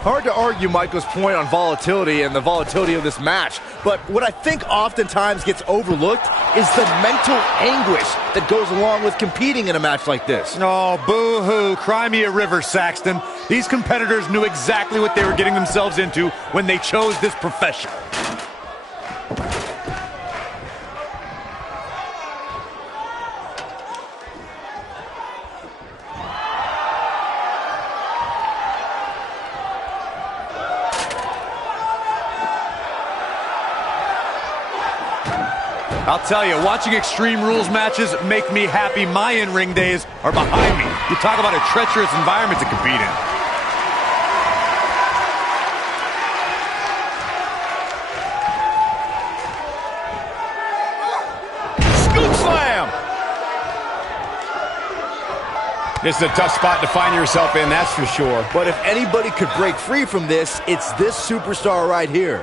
Hard to argue Michael's point on volatility and the volatility of this match, but what I think oftentimes gets overlooked is the mental anguish that goes along with competing in a match like this. Oh, boo-hoo. Cry me a river, Saxton. These competitors knew exactly what they were getting themselves into when they chose this profession. I'll tell you, watching Extreme Rules matches make me happy my in-ring days are behind me. You talk about a treacherous environment to compete in. Scoop slam! This is a tough spot to find yourself in, that's for sure. But if anybody could break free from this, it's this superstar right here.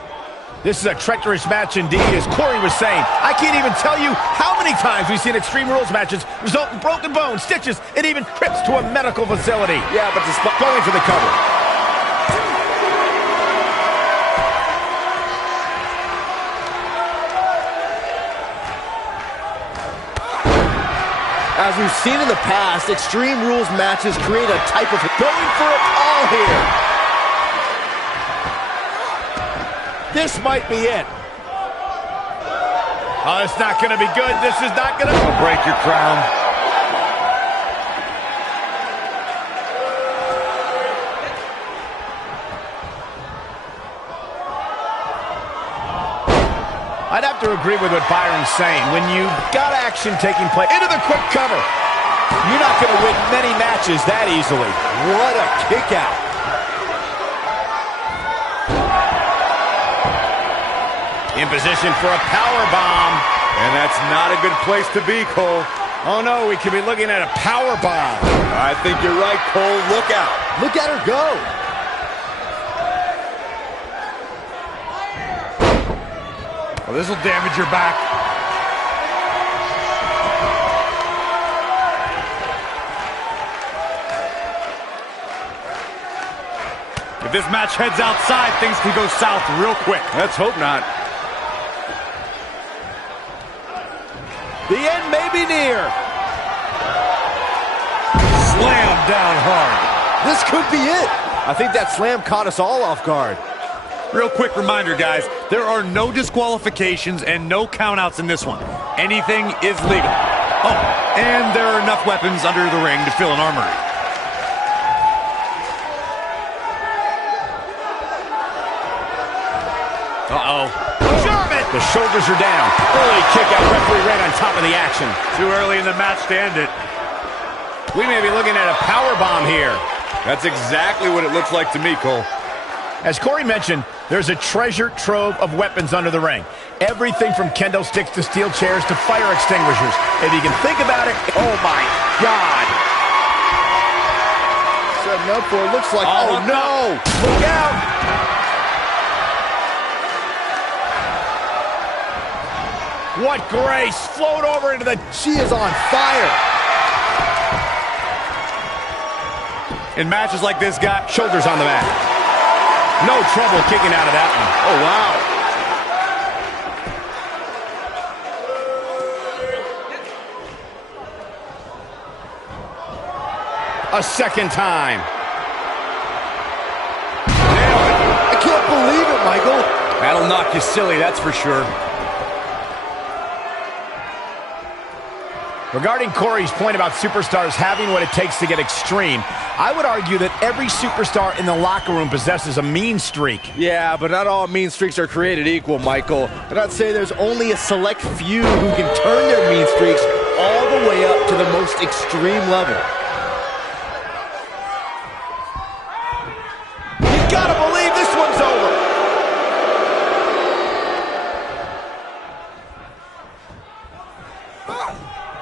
This is a treacherous match indeed, as Corey was saying. I can't even tell you how many times we've seen Extreme Rules matches result in broken bones, stitches, and even trips to a medical facility. Yeah, but going for the cover. As we've seen in the past, Extreme Rules matches create a type of going for it all here. This might be it. Oh, it's not going to be good. This is not going to break your crown. I'd have to agree with what Byron's saying. When you've got action taking place, into the quick cover, you're not going to win many matches that easily. What a kick out. In position for a power bomb. And that's not a good place to be, Cole. Oh no, we could be looking at a power bomb. I think you're right, Cole. Look out. Look at her go. Well, this will damage your back. If this match heads outside, things can go south real quick. Let's hope not. The end may be near. Slam down hard. This could be it. I think that slam caught us all off guard. Real quick reminder, guys, there are no disqualifications and no countouts in this one. Anything is legal. Oh, and there are enough weapons under the ring to fill an armory. Uh-oh. The shoulders are down. Early kick out, referee right on top of the action. Too early in the match to end it. We may be looking at a power bomb here. That's exactly what it looks like to me, Cole. As Corey mentioned, there's a treasure trove of weapons under the ring. Everything from kendo sticks to steel chairs to fire extinguishers. If you can think about it, oh my God. Setting up for it looks like, oh no, look out. What grace! Float over into the... She is on fire! In matches like this, guy, shoulders on the mat. No trouble kicking out of that one. Oh, wow. A second time. I can't believe it, Michael. That'll knock you silly, that's for sure. Regarding Corey's point about superstars having what it takes to get extreme, I would argue that every superstar in the locker room possesses a mean streak. Yeah, but not all mean streaks are created equal, Michael. And I'd say there's only a select few who can turn their mean streaks all the way up to the most extreme level. You gotta believe this one's over.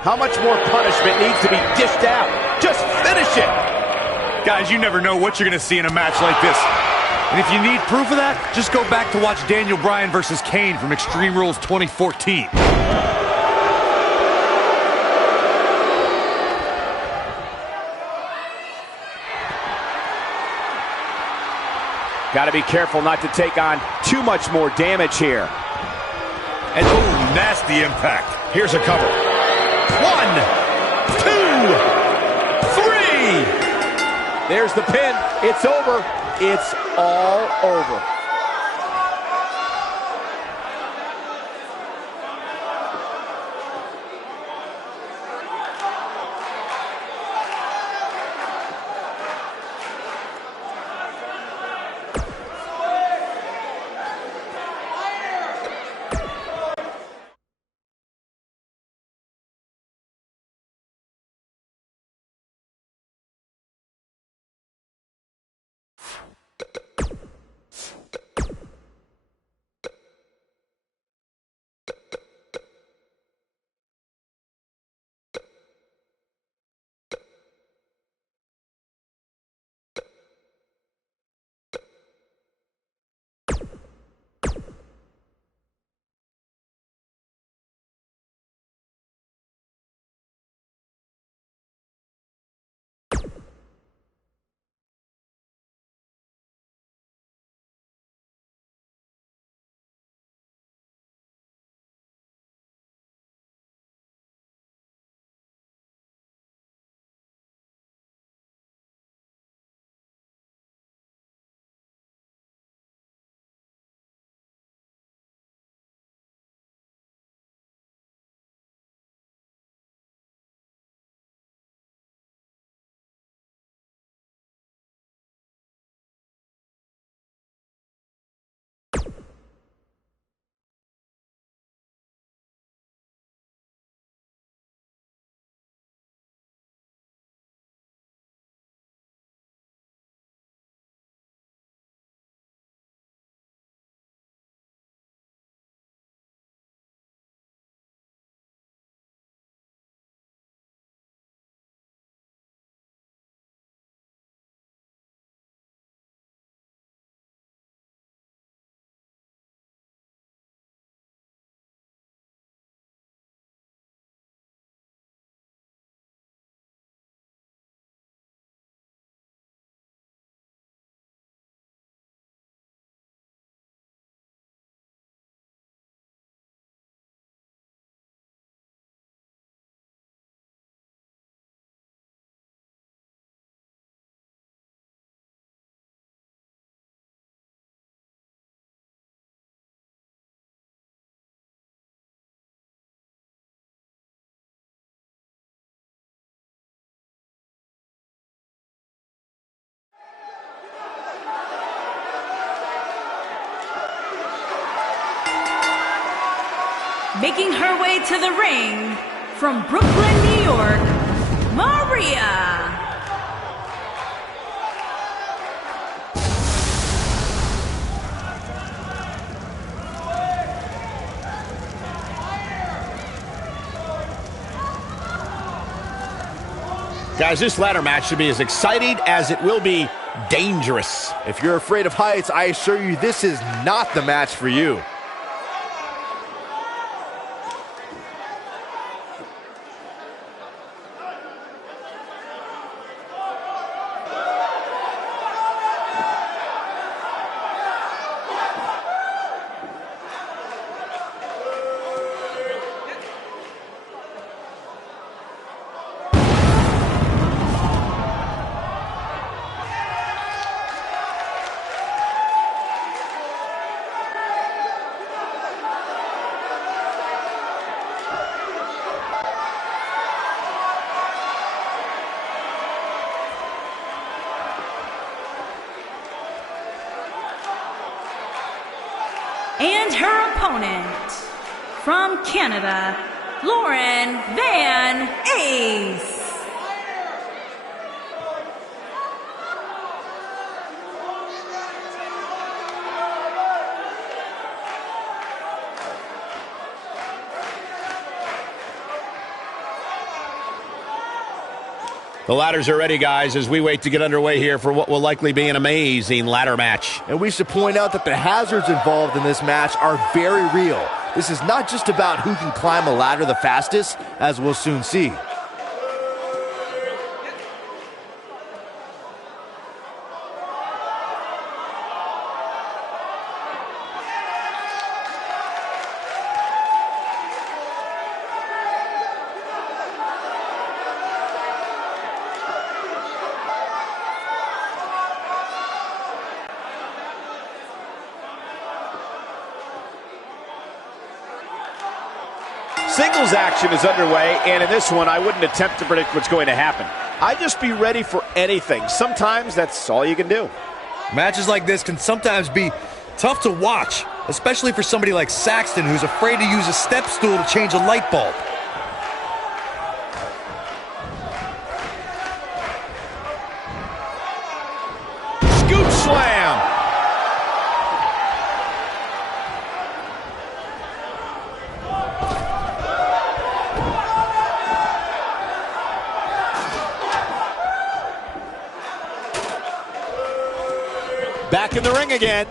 How much more punishment needs to be dished out? Just finish it! Guys, you never know what you're going to see in a match like this. And if you need proof of that, just go back to watch Daniel Bryan versus Kane from Extreme Rules 2014. Got to be careful not to take on too much more damage here. And oh, nasty impact. Here's a cover. 1, 2, 3. There's the pin. It's over. It's all over. Making her way to the ring from Brooklyn, New York, Maria. Guys, this ladder match should be as exciting as it will be dangerous. If you're afraid of heights, I assure you this is not the match for you. And her opponent, from Canada, Lauren Van Ace. The ladders are ready, guys, as we wait to get underway here for what will likely be an amazing ladder match. And we should point out that the hazards involved in this match are very real. This is not just about who can climb a ladder the fastest, as we'll soon see. Singles action is underway, and in this one, I wouldn't attempt to predict what's going to happen. I'd just be ready for anything. Sometimes that's all you can do. Matches like this can sometimes be tough to watch, especially for somebody like Saxton, who's afraid to use a step stool to change a light bulb. Scoop slam! Back in the ring again.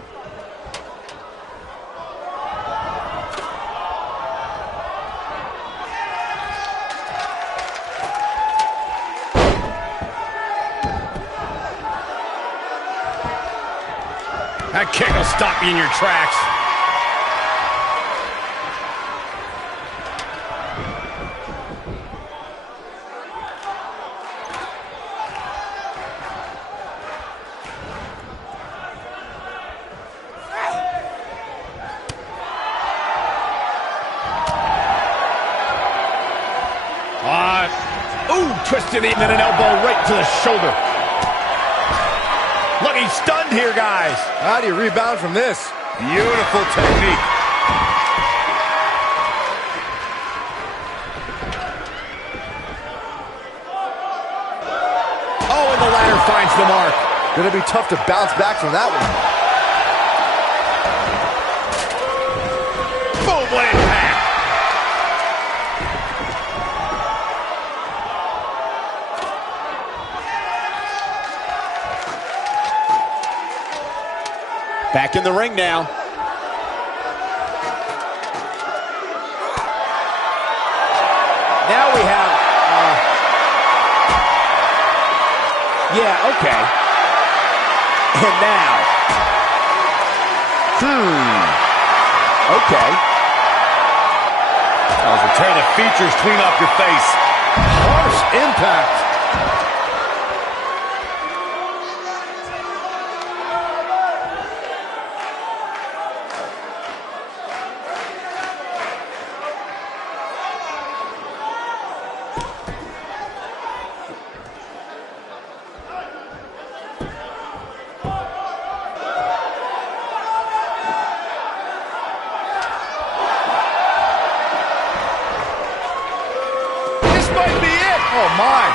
That kick will stop you in your tracks. Twisted even an elbow right to the shoulder. Look, he's stunned here, guys. How do you rebound from this? Beautiful technique. Oh, and the ladder finds the mark. Gonna be tough to bounce back from that one. Boom, what impact. Back in the ring now. Now we have, yeah, okay. And now. Okay. As we tear the features clean off your face. Harsh impact. Oh, my.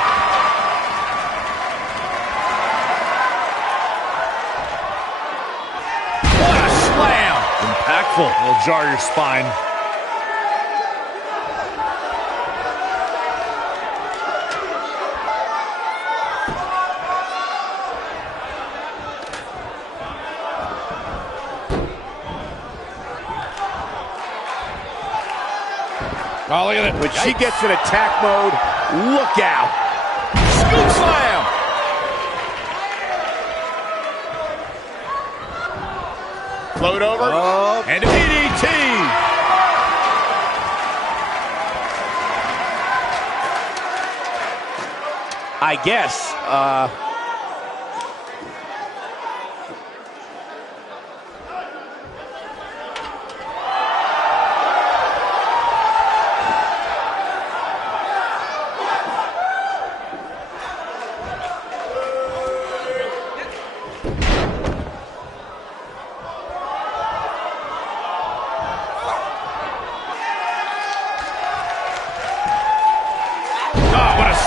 What a slam. Impactful. It'll jar your spine. Oh, look at it. When she gets in attack mode, look out. Scoop slam. Float over. And a DDT. I guess,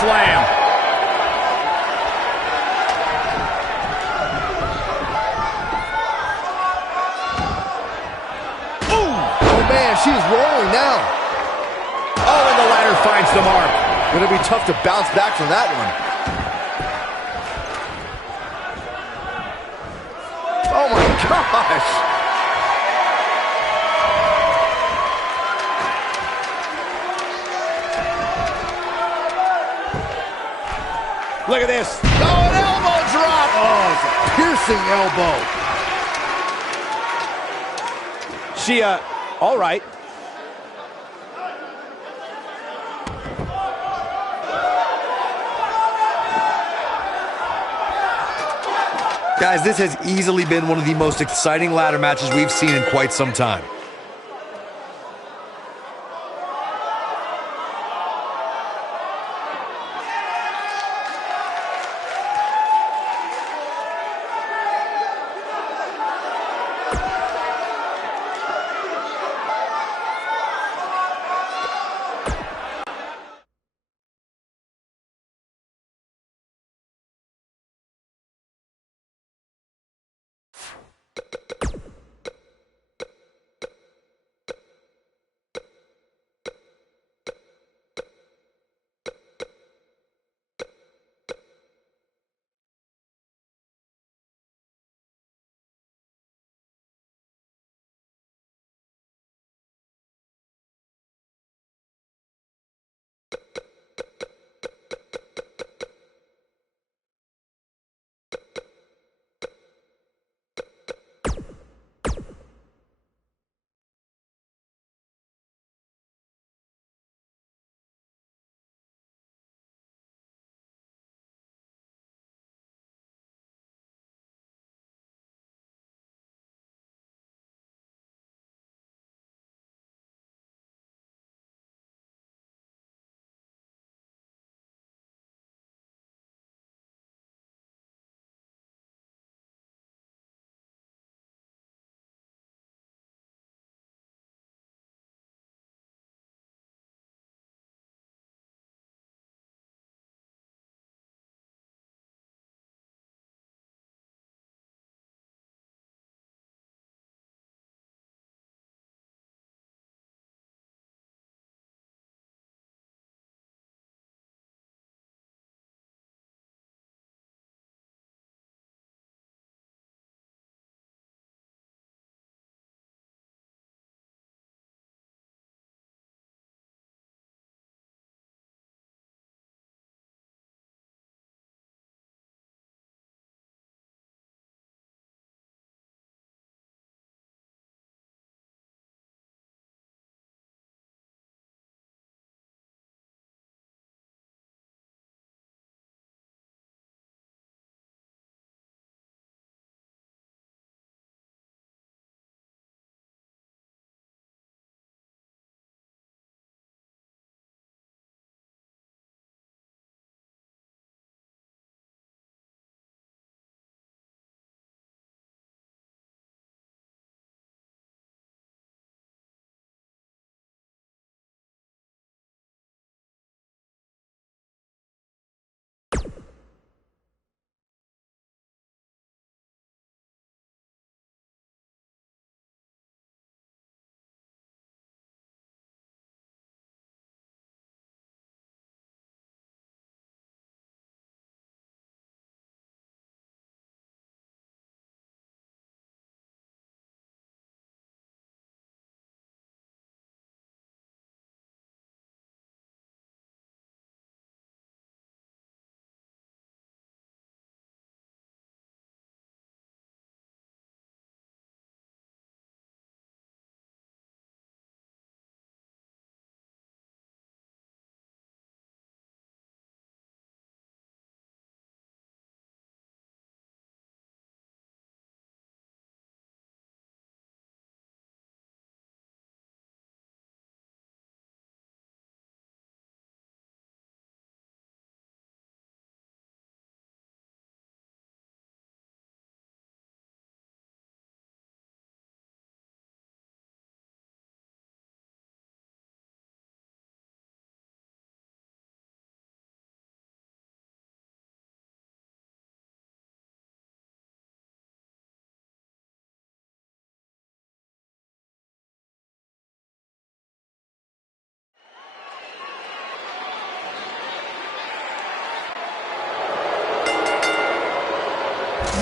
slam. Ooh! Oh, man, she's rolling now. Oh, and the ladder finds the mark. Gonna be tough to bounce back from that one. Oh, my gosh. Look at this. Oh, an elbow drop. Oh, it's a piercing elbow. She, all right. Guys, this has easily been one of the most exciting ladder matches we've seen in quite some time.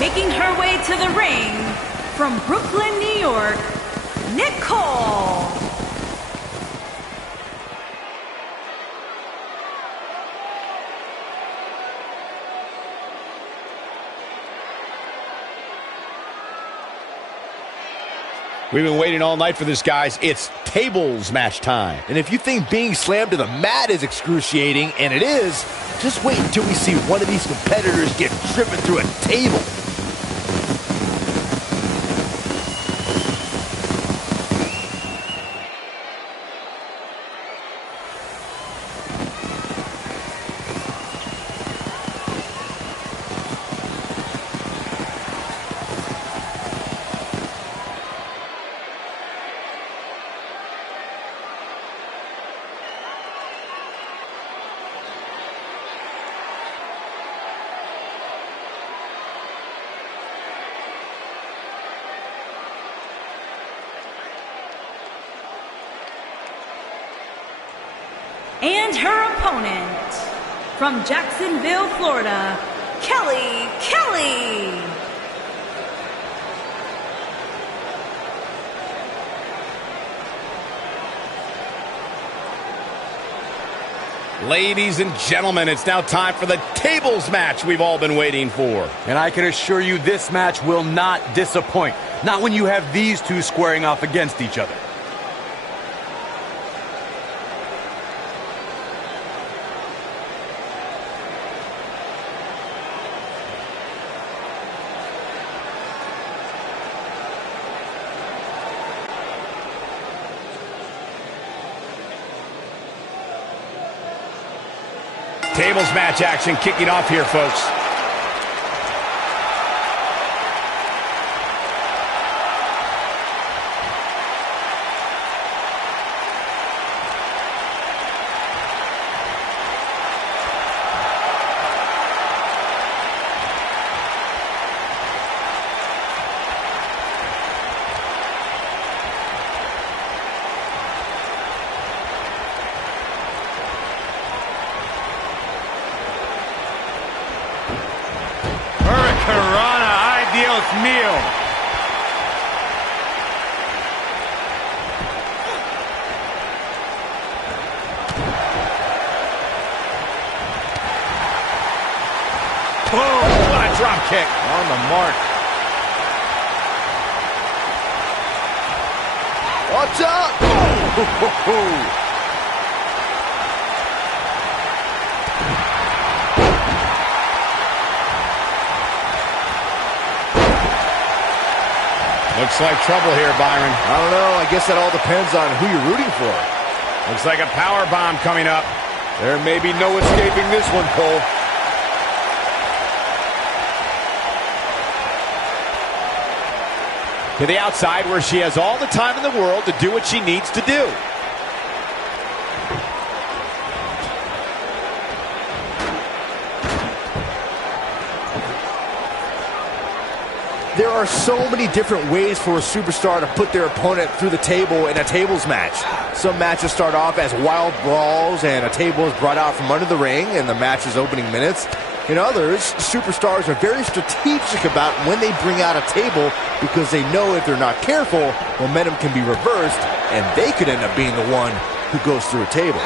Making her way to the ring from Brooklyn, New York, Nicole. We've been waiting all night for this, guys. It's tables match time. And if you think being slammed to the mat is excruciating, and it is, just wait until we see one of these competitors get driven through a table. And her opponent, from Jacksonville, Florida, Kelly. Ladies and gentlemen, it's now time for the tables match we've all been waiting for. And I can assure you this match will not disappoint. Not when you have these two squaring off against each other. Tables match action kicking off here, folks. Meal. Boom! What a drop kick. On the mark. Watch out! Oh. Looks like trouble here, Byron. I don't know. I guess that all depends on who you're rooting for. Looks like a power bomb coming up. There may be no escaping this one, Cole. To the outside where she has all the time in the world to do what she needs to do. There are so many different ways for a superstar to put their opponent through the table in a tables match. Some matches start off as wild brawls and a table is brought out from under the ring in the match's opening minutes. In others, superstars are very strategic about when they bring out a table because they know if they're not careful, momentum can be reversed and they could end up being the one who goes through a table.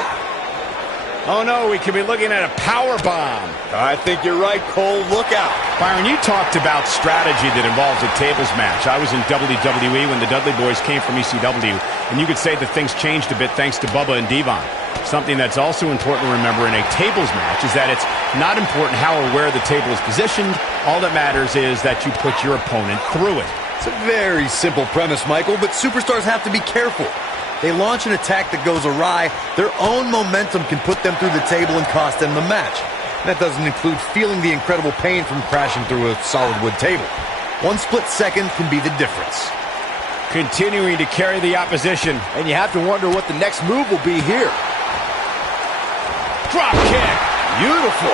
Oh no, we could be looking at a power bomb. I think you're right, Cole. Look out. Byron, you talked about strategy that involves a tables match. I was in WWE when the Dudley Boys came from ECW, and you could say that things changed a bit thanks to Bubba and Devon. Something that's also important to remember in a tables match is that it's not important how or where the table is positioned. All that matters is that you put your opponent through it. It's a very simple premise, Michael, but superstars have to be careful. They launch an attack that goes awry, their own momentum can put them through the table and cost them the match. That doesn't include feeling the incredible pain from crashing through a solid wood table. One split second can be the difference. Continuing to carry the opposition. And you have to wonder what the next move will be here. Drop kick. Beautiful.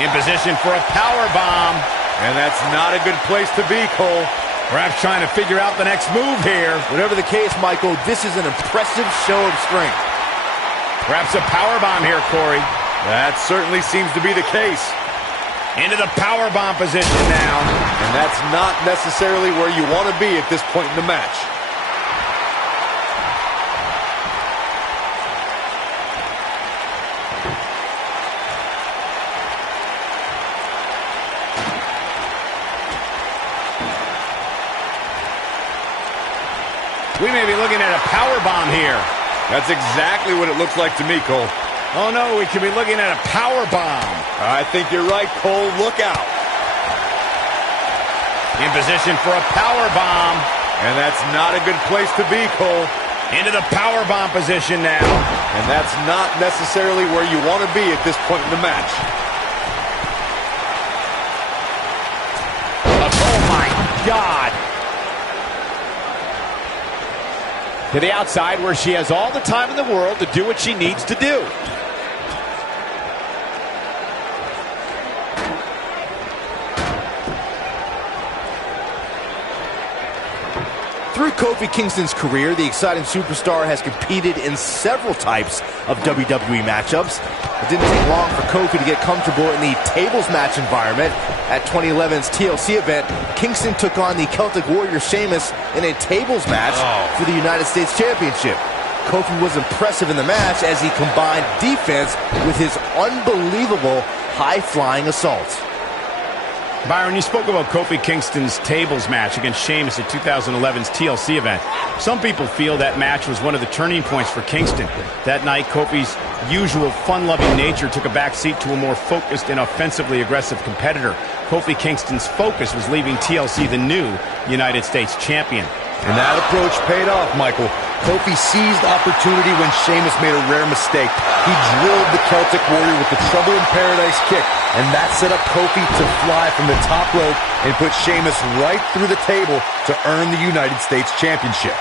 In position for a power bomb. And that's not a good place to be, Cole. Perhaps trying to figure out the next move here. Whatever the case, Michael, this is an impressive show of strength. Perhaps a powerbomb here, Corey. That certainly seems to be the case. Into the powerbomb position now. And that's not necessarily where you want to be at this point in the match. We may be looking at a powerbomb here. That's exactly what it looks like to me, Cole. Oh, no, we could be looking at a powerbomb. I think you're right, Cole. Look out. In position for a powerbomb. And that's not a good place to be, Cole. Into the powerbomb position now. And that's not necessarily where you want to be at this point in the match. Oh, my God. To the outside where she has all the time in the world to do what she needs to do. Through Kofi Kingston's career, the exciting superstar has competed in several types of WWE matchups. It didn't take long for Kofi to get comfortable in the tables match environment. At 2011's TLC event, Kingston took on the Celtic Warrior Sheamus in a tables match for the United States Championship. Kofi was impressive in the match as he combined defense with his unbelievable high-flying assaults. Byron, you spoke about Kofi Kingston's tables match against Sheamus at 2011's TLC event. Some people feel that match was one of the turning points for Kingston. That night, Kofi's usual fun-loving nature took a backseat to a more focused and offensively aggressive competitor. Kofi Kingston's focus was leaving TLC the new United States champion. And that approach paid off, Michael. Kofi seized opportunity when Sheamus made a rare mistake. He drilled the Celtic Warrior with the Trouble in Paradise kick, and that set up Kofi to fly from the top rope and put Sheamus right through the table to earn the United States Championship.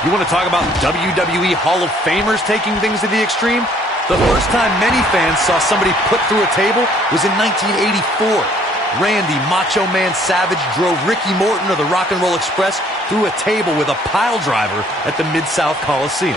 You want to talk about WWE Hall of Famers taking things to the extreme? The first time many fans saw somebody put through a table was in 1984. Randy Macho Man Savage drove Ricky Morton of the Rock and Roll Express through a table with a pile driver at the Mid-South Coliseum.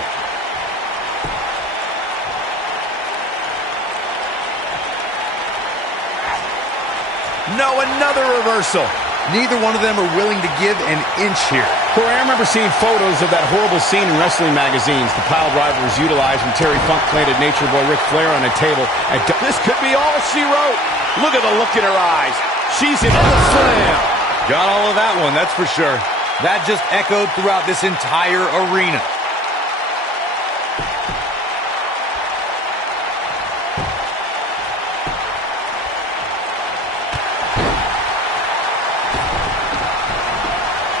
No, another reversal. Neither one of them are willing to give an inch here. Corey, I remember seeing photos of that horrible scene in wrestling magazines. The pile driver was utilized when Terry Funk planted Nature Boy Ric Flair on a table. This could be all she wrote. Look at the look in her eyes. She's in the slam. Got all of that one, that's for sure. That just echoed throughout this entire arena.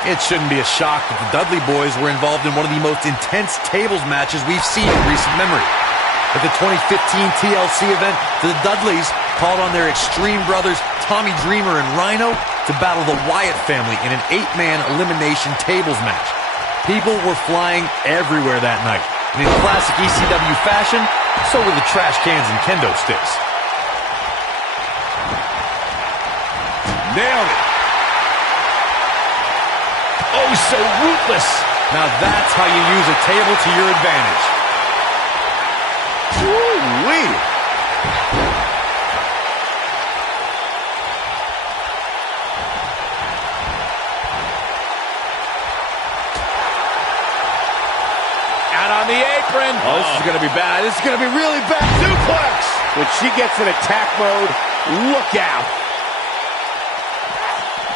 It shouldn't be a shock that the Dudley Boys were involved in one of the most intense tables matches we've seen in recent memory. At the 2015 TLC event, the Dudleys called on their Extreme brothers Tommy Dreamer and Rhino to battle the Wyatt family in an 8-man elimination tables match. People were flying everywhere that night. And in classic ECW fashion, so were the trash cans and kendo sticks. Nailed it. Oh, so ruthless. Now that's how you use a table to your advantage. Woo-wee. Out on the apron. Oh, this is going to be bad. This is going to be really bad. Suplex. When she gets in attack mode, look out.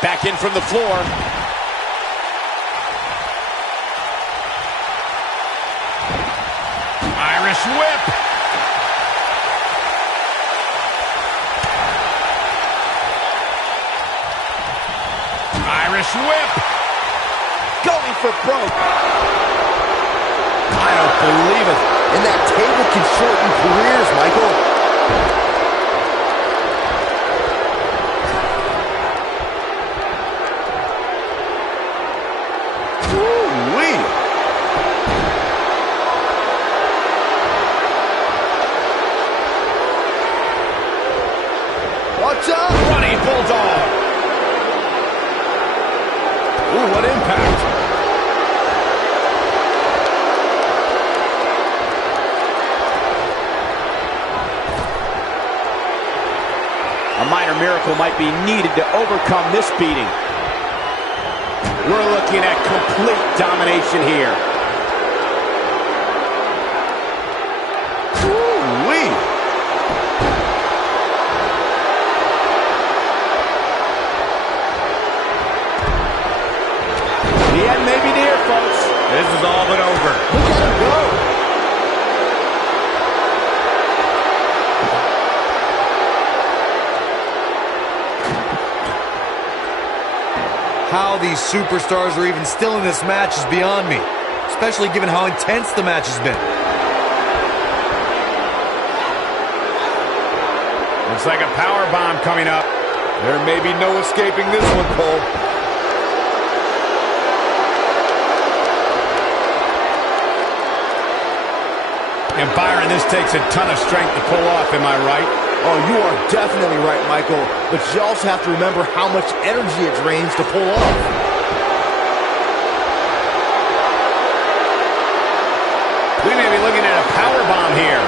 Back in from the floor. Irish whip. Irish whip. Going for broke. I don't believe it. And that table can shorten careers, Michael. Woo-wee. Ooh, what impact. A minor miracle might be needed to overcome this beating. We're looking at complete domination here. Ooh-wee. The end may be near, folks. This is all but over. Look at him go. How these superstars are even still in this match is beyond me, especially given how intense the match has been. Looks like a power bomb coming up. There may be no escaping this one, Cole. And Byron, this takes a ton of strength to pull off, am I right? Oh, you are definitely right, Michael. But you also have to remember how much energy it drains to pull off. We may be looking at a power bomb here.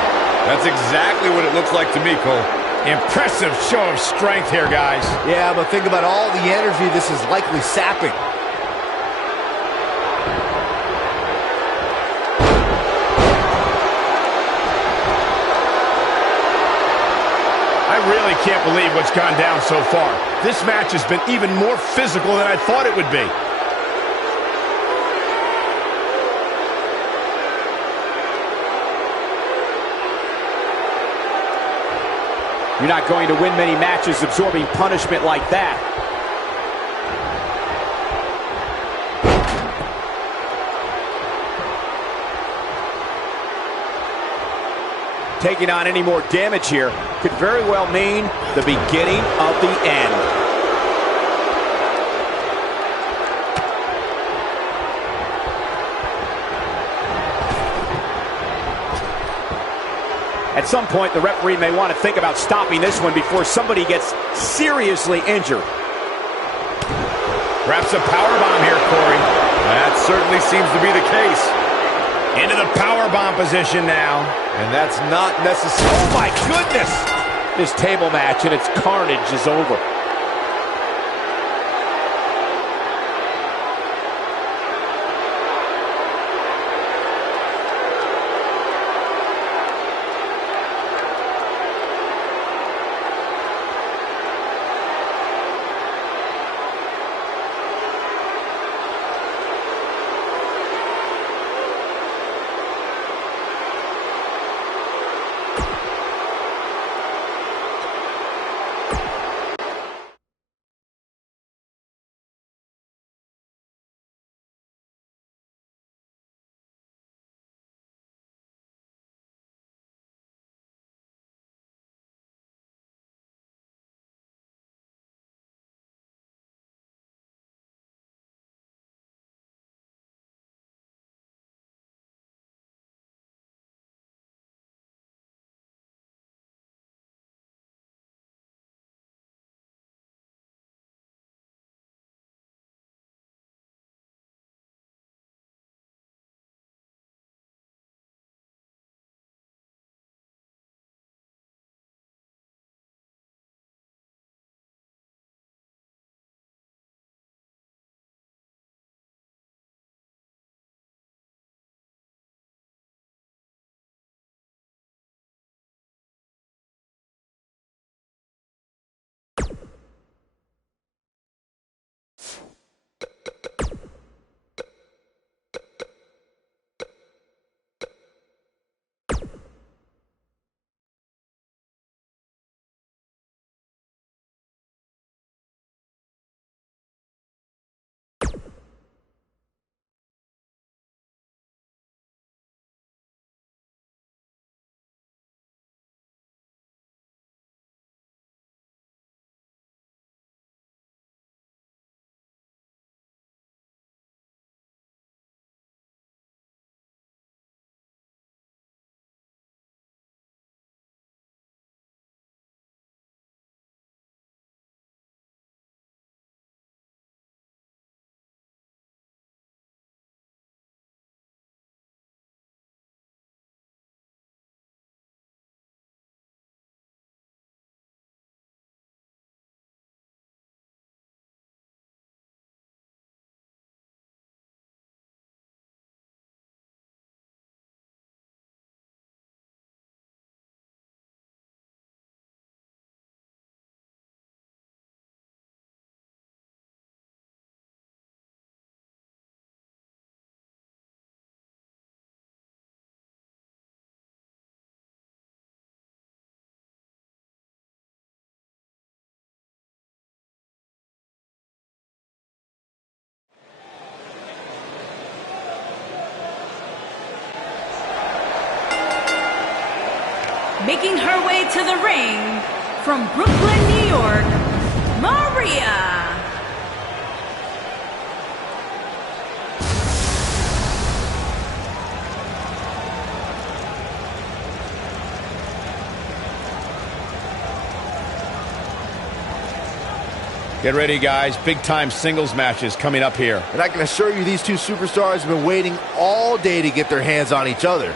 That's exactly what it looks like to me, Cole. Impressive show of strength here, guys. Yeah, but think about all the energy this is likely sapping. I really can't believe what's gone down so far. This match has been even more physical than I thought it would be. You're not going to win many matches absorbing punishment like that. Taking on any more damage here could very well mean the beginning of the end. At some point, the referee may want to think about stopping this one before somebody gets seriously injured. Perhaps a powerbomb here, Corey. That certainly seems to be the case. Into the powerbomb position now. And that's not necessary. Oh my goodness! This table match and its carnage is over. Making her way to the ring from Brooklyn, New York, Maria. Get ready, guys. Big-time singles matches coming up here. And I can assure you these two superstars have been waiting all day to get their hands on each other.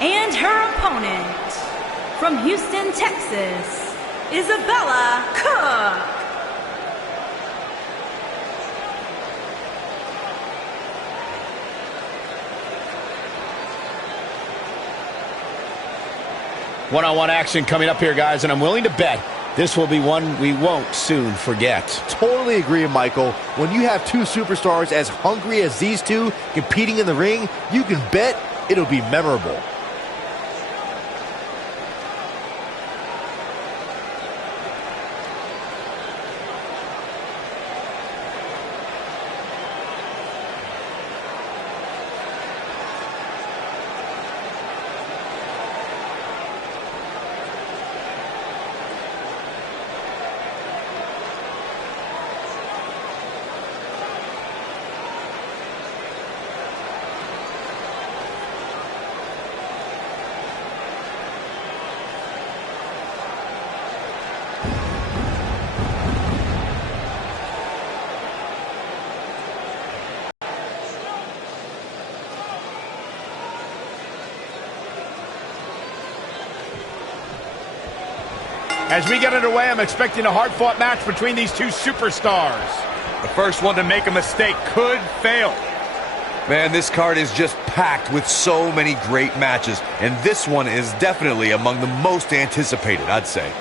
And her opponent, from Houston, Texas, Isabella Cook. One-on-one action coming up here, guys, and I'm willing to bet this will be one we won't soon forget. Totally agree, Michael. When you have two superstars as hungry as these two competing in the ring, you can bet it'll be memorable. As we get underway, I'm expecting a hard-fought match between these two superstars. The first one to make a mistake could fail. Man, this card is just packed with so many great matches, and this one is definitely among the most anticipated, I'd say.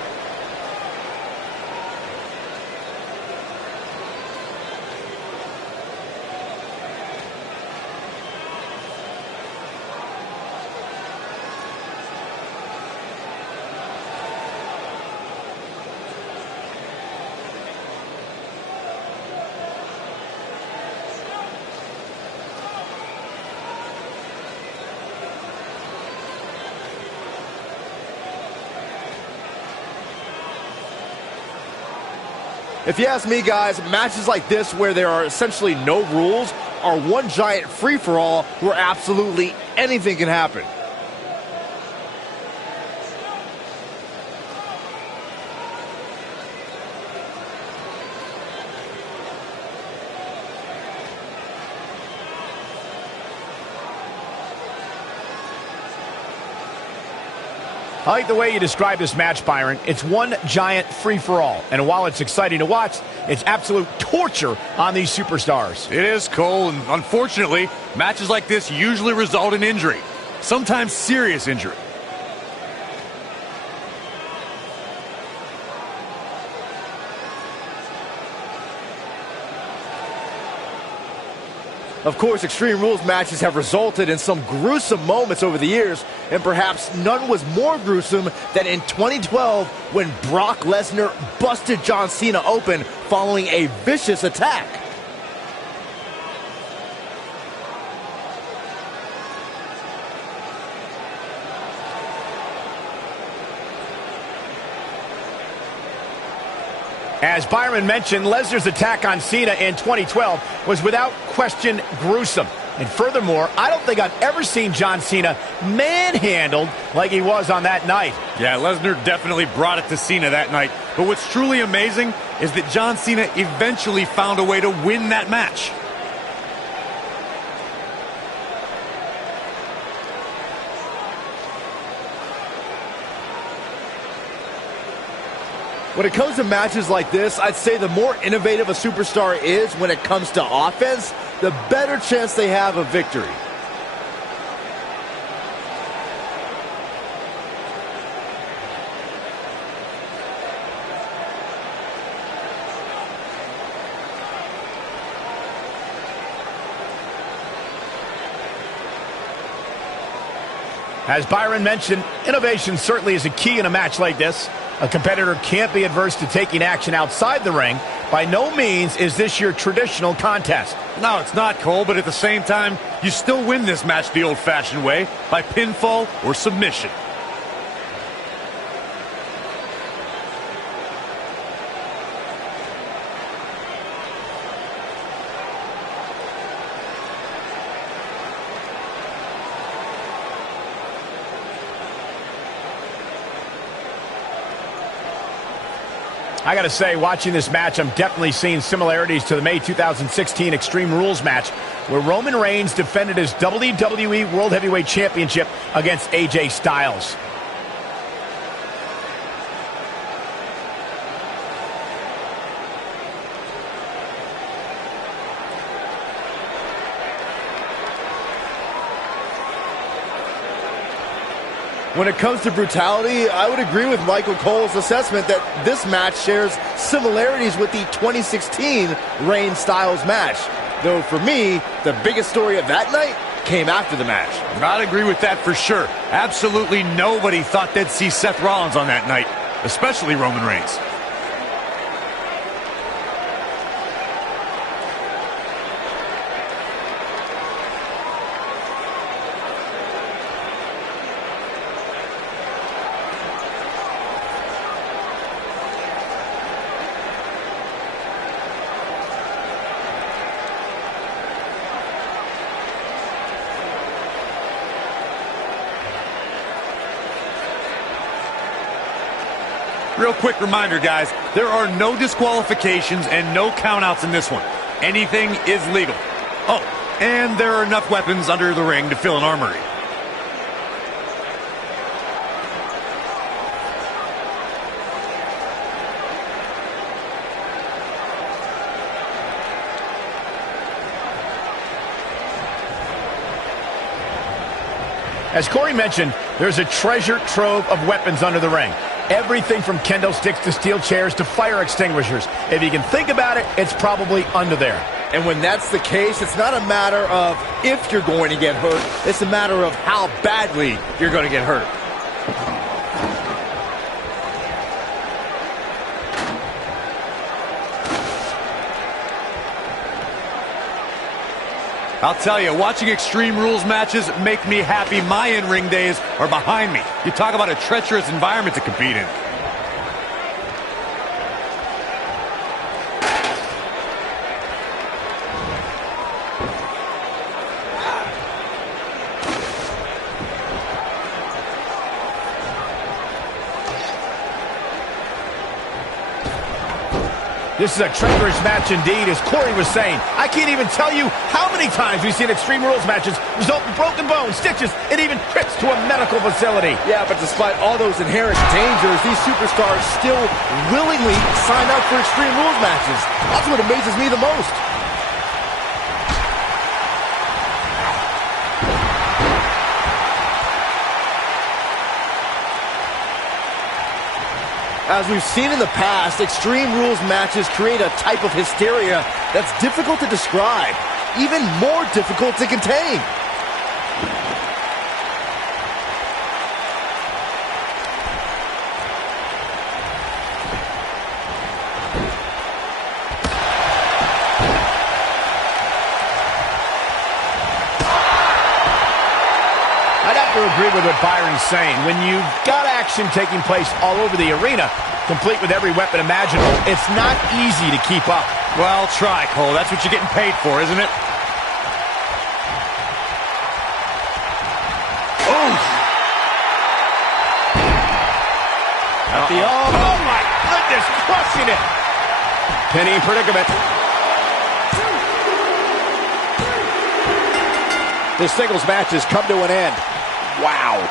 If you ask me, guys, matches like this where there are essentially no rules are one giant free-for-all where absolutely anything can happen. I like the way you describe this match, Byron. It's one giant free-for-all. And while it's exciting to watch, it's absolute torture on these superstars. It is, Cole, and unfortunately, matches like this usually result in injury. Sometimes serious injury. Of course, Extreme Rules matches have resulted in some gruesome moments over the years, and perhaps none was more gruesome than in 2012 when Brock Lesnar busted John Cena open following a vicious attack. As Byron mentioned, Lesnar's attack on Cena in 2012 was without question gruesome. And furthermore, I don't think I've ever seen John Cena manhandled like he was on that night. Yeah, Lesnar definitely brought it to Cena that night. But what's truly amazing is that John Cena eventually found a way to win that match. When it comes to matches like this, I'd say the more innovative a superstar is when it comes to offense, the better chance they have of victory. As Byron mentioned, innovation certainly is a key in a match like this. A competitor can't be adverse to taking action outside the ring. By no means is this your traditional contest. No, it's not, Cole, but at the same time, you still win this match the old-fashioned way, by pinfall or submission. I got to say, watching this match, I'm definitely seeing similarities to the May 2016 Extreme Rules match, where Roman Reigns defended his WWE World Heavyweight Championship against AJ Styles. When it comes to brutality, I would agree with Michael Cole's assessment that this match shares similarities with the 2016 Reigns-Styles match. Though for me, the biggest story of that night came after the match. I'd agree with that for sure. Absolutely nobody thought they'd see Seth Rollins on that night, especially Roman Reigns. Real quick reminder, guys, there are no disqualifications and no countouts in this one. Anything is legal. Oh, and there are enough weapons under the ring to fill an armory. As Corey mentioned, there's a treasure trove of weapons under the ring. Everything from kendo sticks to steel chairs to fire extinguishers. If you can think about it, it's probably under there. And when that's the case, it's not a matter of if you're going to get hurt. It's a matter of how badly you're going to get hurt. I'll tell you, watching Extreme Rules matches make me happy my in-ring days are behind me. You talk about a treacherous environment to compete in. This is a treacherous match indeed, as Corey was saying. I can't even tell you how many times we've seen Extreme Rules matches result in broken bones, stitches, and even trips to a medical facility. Yeah, but despite all those inherent dangers, these superstars still willingly sign up for Extreme Rules matches. That's what amazes me the most. As we've seen in the past, Extreme Rules matches create a type of hysteria that's difficult to describe, even more difficult to contain. I'd have to agree with what Byron's saying. When you've got action taking place all over the arena, complete with every weapon imaginable, it's not easy to keep up. Well, try, Cole. That's what you're getting paid for, isn't it? Oh! Oh, my goodness, crushing it. Penny predicament. This singles match has come to an end. Wow.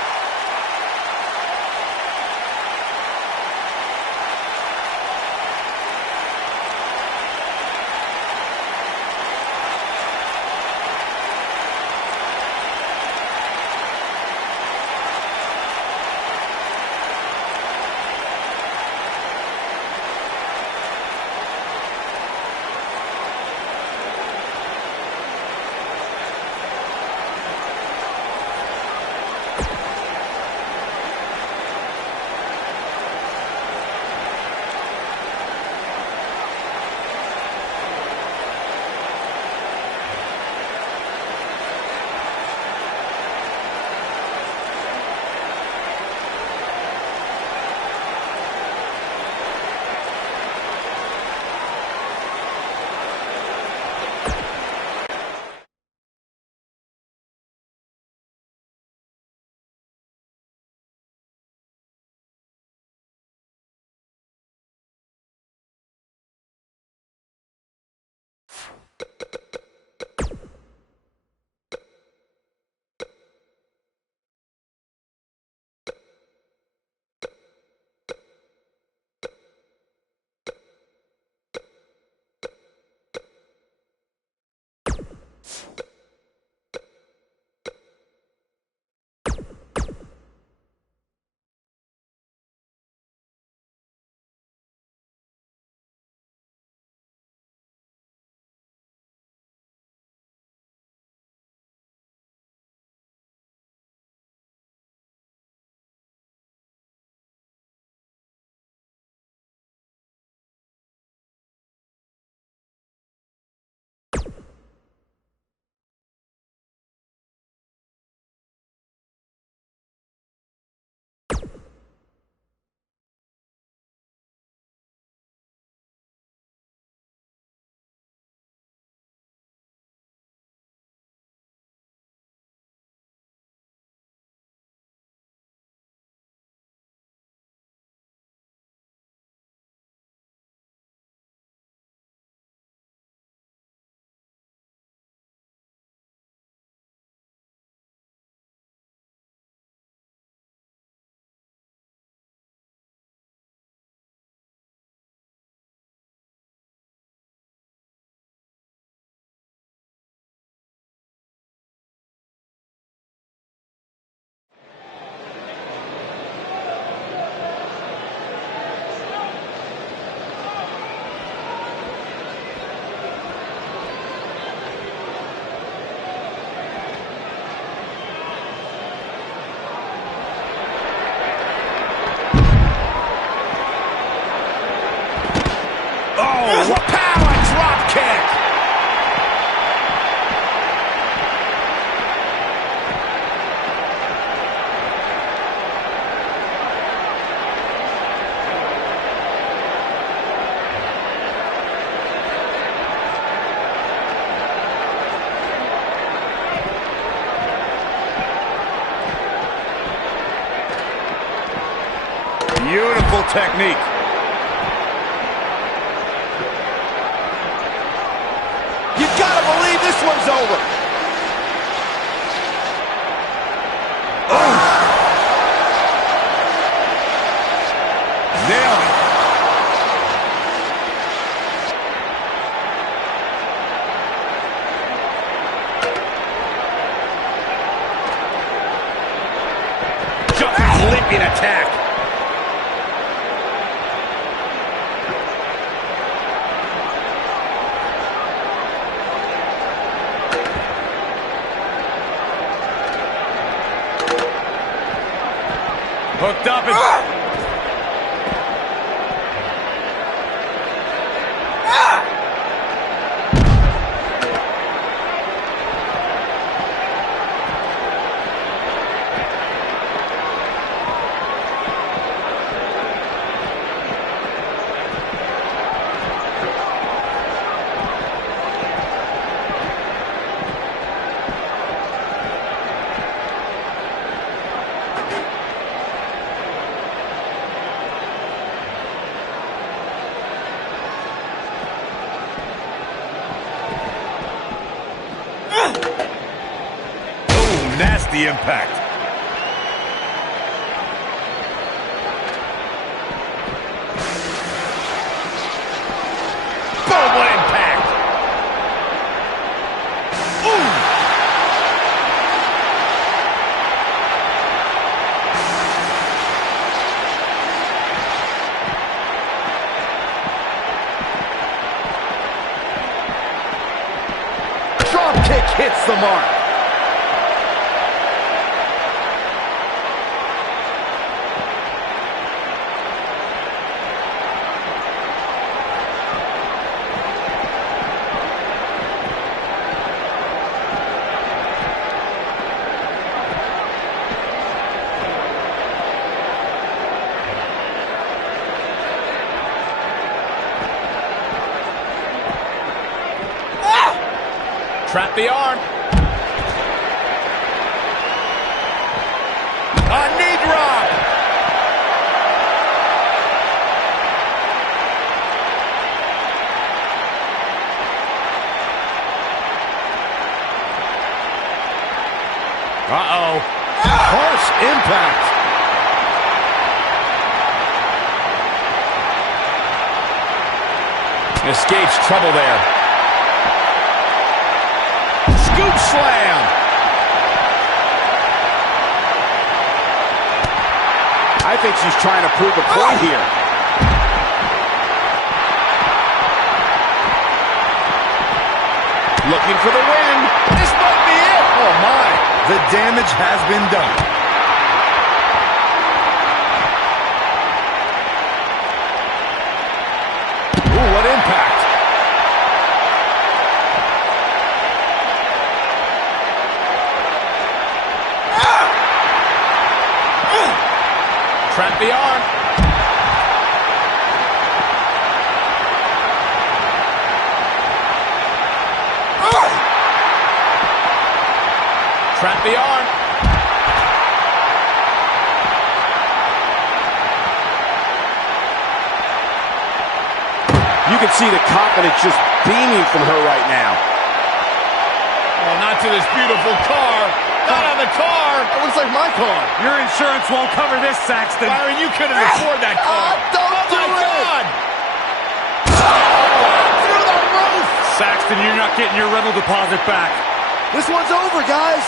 Power drop kick. Beautiful technique. You gotta believe this one's over. Nailed it. Jumping, leaping attack. Hooked up and... Nasty impact. Boom, what impact. Ooh. Drop kick hits the mark. Trap the arm. A knee drop. Uh-oh. Harsh impact. Escapes trouble there. Scoop slam. I think she's trying to prove a point here. Looking for the win. This might be it. Oh, my. The damage has been done. Ooh, what impact. Trap the arm. Trap the arm. You can see the confidence just beaming from her right now. Well, not to this beautiful car. Not on the car. It looks like my car. Your insurance won't cover this, Saxton. Byron, you couldn't afford that car. Don't do Oh, my it. God. Through the roof. Saxton, you're not getting your rental deposit back. This one's over, guys.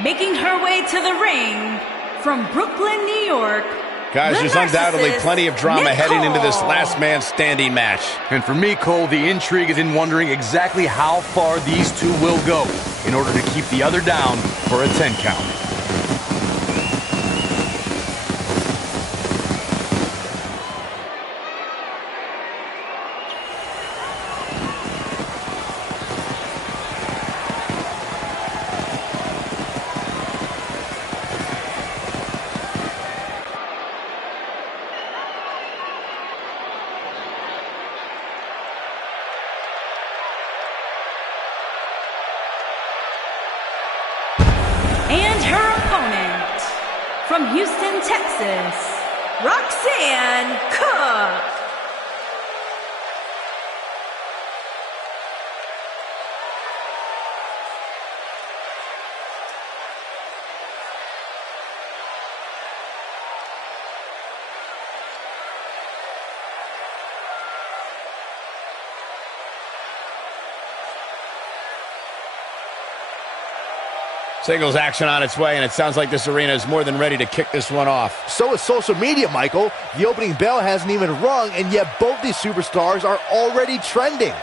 Making her way to the ring from Brooklyn, New York. Guys, there's undoubtedly plenty of drama heading into this last man standing match. And for me, Cole, the intrigue is in wondering exactly how far these two will go in order to keep the other down for a 10 count. And her opponent, from Houston, Texas, Roxanne Cook. Singles action on its way, and it sounds like this arena is more than ready to kick this one off. So is social media, Michael. The opening bell hasn't even rung, and yet both these superstars are already trending.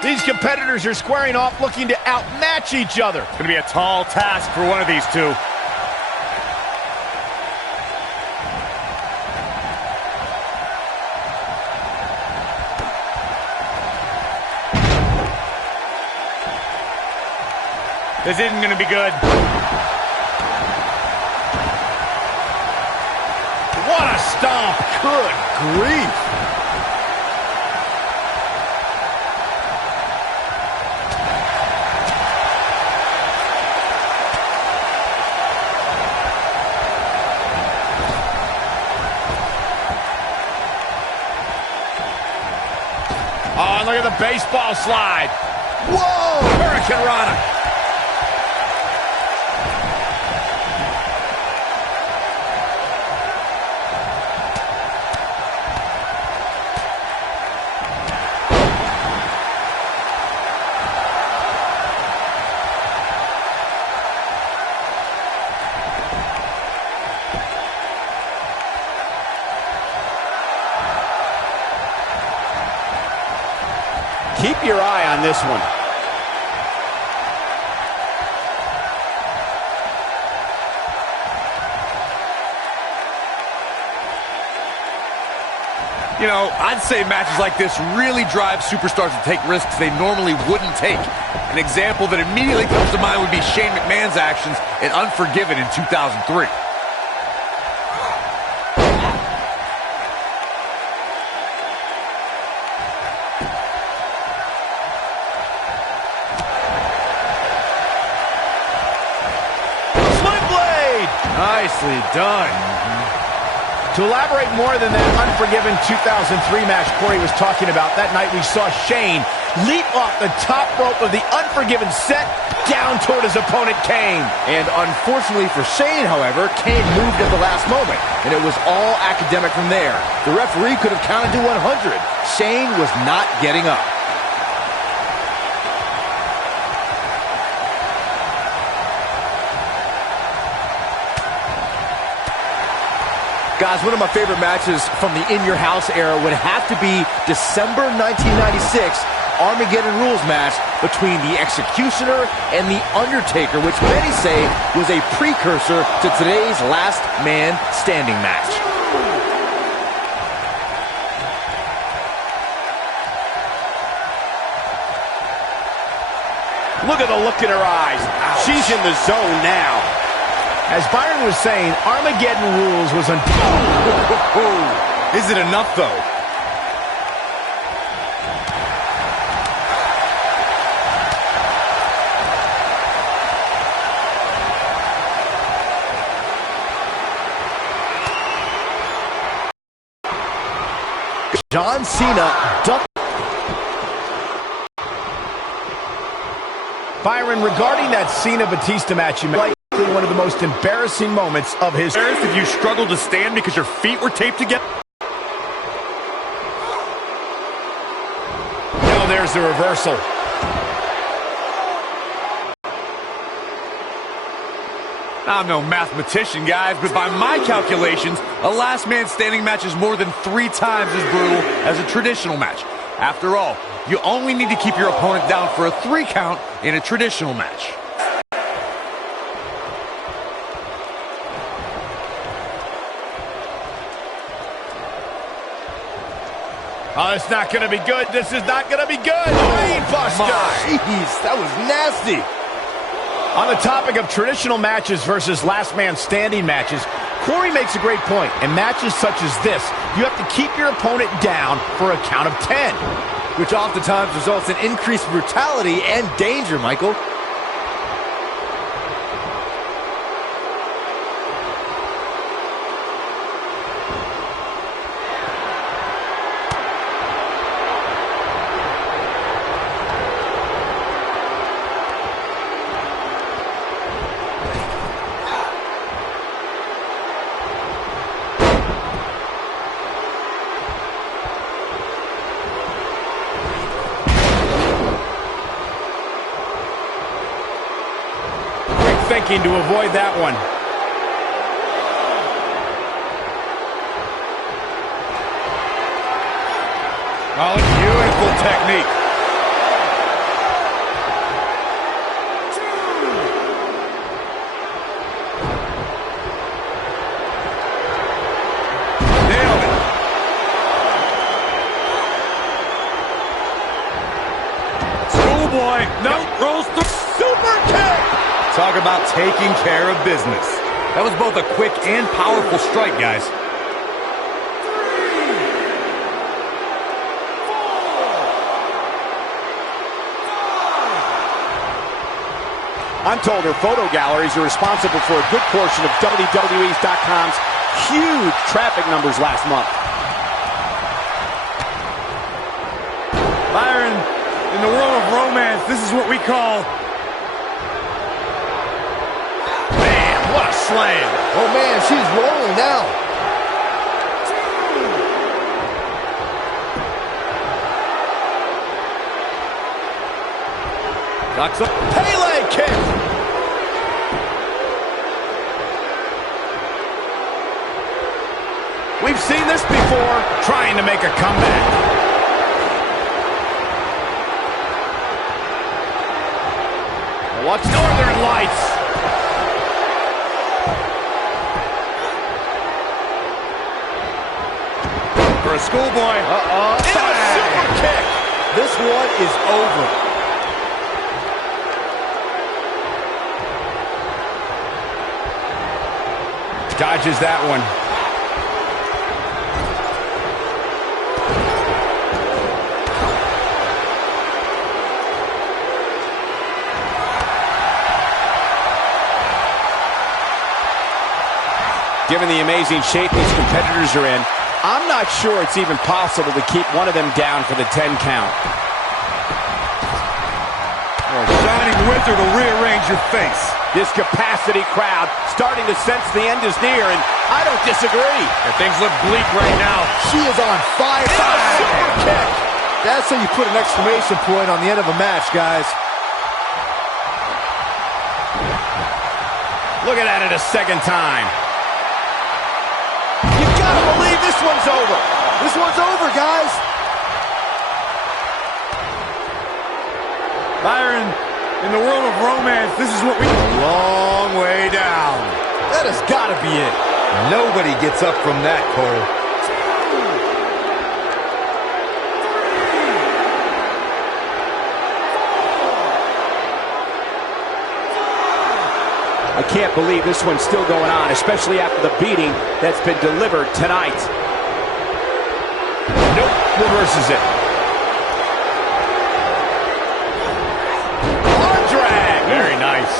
These competitors are squaring off looking to outmatch each other. It's going to be a tall task for one of these two. This isn't going to be good. What a stomp. Good grief. Oh, and look at the baseball slide. Whoa! Hurricane Rana. Keep your eye on this one. You know, I'd say matches like this really drive superstars to take risks they normally wouldn't take. An example that immediately comes to mind would be Shane McMahon's actions in Unforgiven in 2003. Nicely done. To elaborate more than that Unforgiven 2003 match Corey was talking about, that night we saw Shane leap off the top rope of the Unforgiven set down toward his opponent Kane. And unfortunately for Shane, however, Kane moved at the last moment, and it was all academic from there. The referee could have counted to 100. Shane was not getting up. Guys, one of my favorite matches from the In Your House era would have to be December 1996 Armageddon Rules match between the Executioner and the Undertaker, which many say was a precursor to today's Last Man Standing match. Look at the look in her eyes. Ouch. She's in the zone now. As Byron was saying, Armageddon Rules was Is it enough, though? John Cena ducked. Byron, regarding that Cena-Batista match, you likely one of the most embarrassing moments of his... If you struggled to stand because your feet were taped together. No, there's the reversal. I'm no mathematician, guys, but by my calculations, a last man standing match is more than 3 times as brutal as a traditional match. After all, you only need to keep your opponent down for a 3 count in a traditional match. Oh, it's not going to be good. This is not going to be good. Brain buster. Jeez, that was nasty. On the topic of traditional matches versus last man standing matches, Corey makes a great point. In matches such as this, you have to keep your opponent down for a count of 10. Which oftentimes results in increased brutality and danger, Michael. Thinking to avoid that one. Oh, beautiful technique. Nailed it. Schoolboy. Nope. Rolls through. Super kick! Talk about taking care of business. That was both a quick and powerful strike, guys. I'm told her photo galleries are responsible for a good portion of WWE's.com's huge traffic numbers last month. Byron, in the world of romance, this is what we call... What a slam. Oh man, she's rolling now. Ducks up. Pele kick. We've seen this before, trying to make a comeback. Watch Northern Lights. For a schoolboy. Into a super kick. This one is over. Dodges that one. Given the amazing shape these competitors are in, I'm not sure it's even possible to keep one of them down for the 10 count. Oh, shining wizard will rearrange your face. This capacity crowd starting to sense the end is near, and I don't disagree. And things look bleak right now. She is on fire. Super kick. That's how you put an exclamation point on the end of a match, guys. Look at it a second time. You gotta believe this one's over. This one's over, guys. Byron, in the world of romance, this is what we... Long way down. That has gotta be it. Nobody gets up from that, Cole. I can't believe this one's still going on, especially after the beating that's been delivered tonight. Nope, reverses it. Arm drag. Very nice.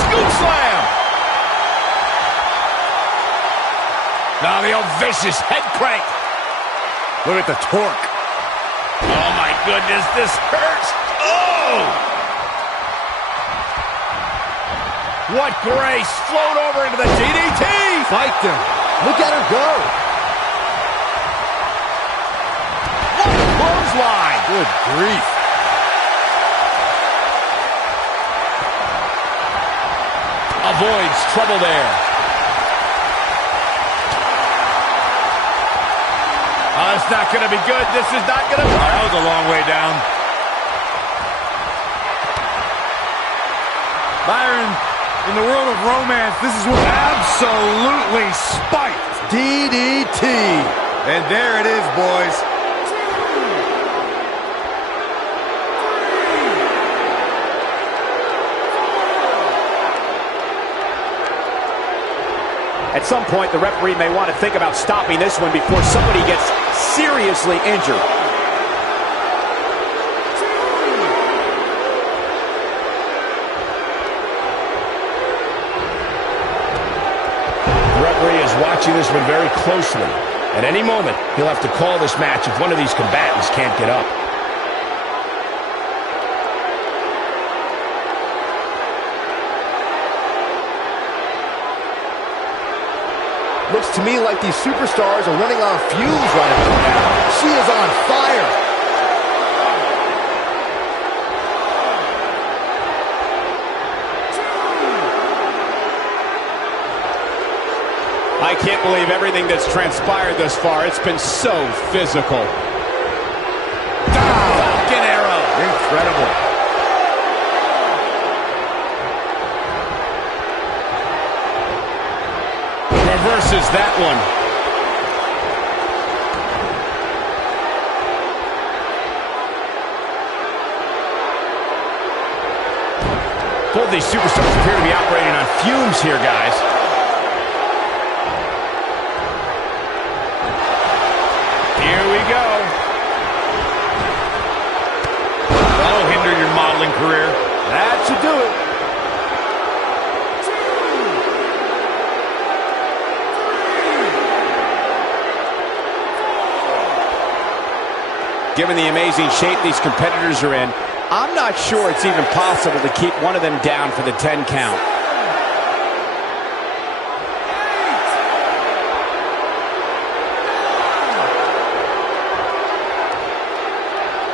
Scoop slam. Now the old vicious head crank. Look at the torque. Oh, my goodness, this hurts. Oh! What grace. Float over into the DDT. Fight them. Look at her go. What a clothesline. Good grief. Avoids trouble there. Oh, it's not going to be good. This is not going to be. Oh, that was a long way down. Byron, in the world of romance, this is what absolutely spiked. DDT. And there it is, boys. At some point, the referee may want to think about stopping this one before somebody gets seriously injured. The referee is watching this one very closely. At any moment, he'll have to call this match if one of these combatants can't get up. Looks to me like these superstars are running on fumes right about now. She is on fire. I can't believe everything that's transpired thus far. It's been so physical. Falcon arrow. Incredible. Reverses that one. Both these superstars appear to be operating on fumes here, guys. Here we go. That'll hinder your modeling career. That should do it. Given the amazing shape these competitors are in, I'm not sure it's even possible to keep one of them down for the 10 count.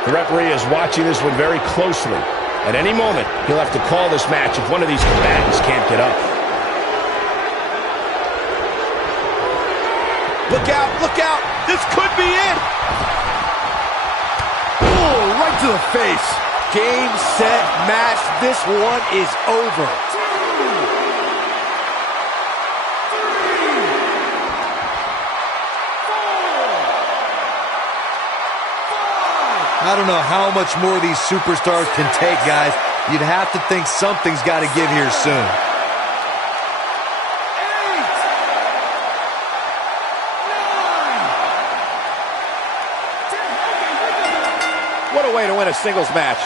The referee is watching this one very closely. At any moment, he'll have to call this match if one of these combatants can't get up. Look out, look out. This could be it. Oh, right to the face. Game, set, match. This one is over. I don't know how much more these superstars can take, guys. You'd have to think something's got to give here soon. What a way to win a singles match.